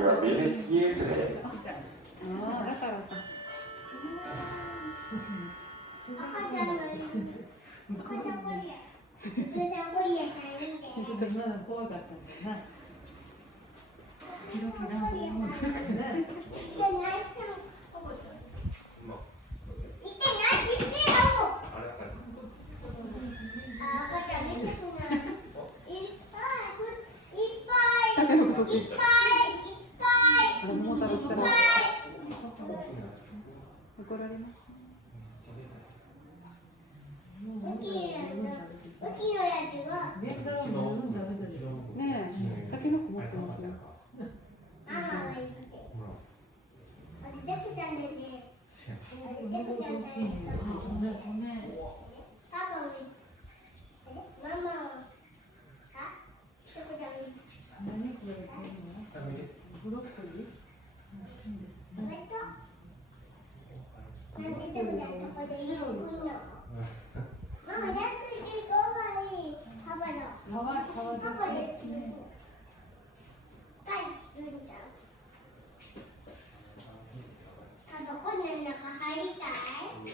your visit here today. ああ、だからか。赤ちゃんの赤ちゃんゴリラ。赤ちゃんゴリラさん見て。まだ怖かったんだよな。広くなんか思うからね。で、ナイス。見てない、知ってよ。赤ちゃん見てこない。いっぱい。いっぱい。いっぱい。いっぱい。いっぱい。怒られます。うちのやつは。年がらも食べたでしょ。ねえ、タケノコ持ってますね。ママが言って。あれ、ジャクちゃんだよね。あれ、ジャクちゃんだよね。パパも言って。ママは。あ、ジャクちゃんも言って。何これ？ブロッコリー？おめでとう。なんでジャクちゃんそこで言うの？ママ、やっといて、かわいい。パパの。パパで作る。大するんじゃん。パパ、こんなの中入りたい？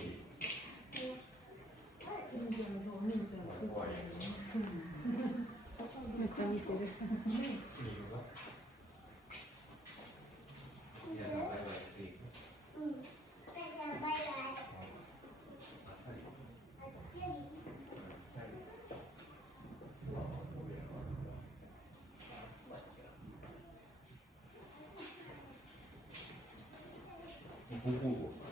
めっちゃ見てる。うん。バイバイ。ほぼほぼ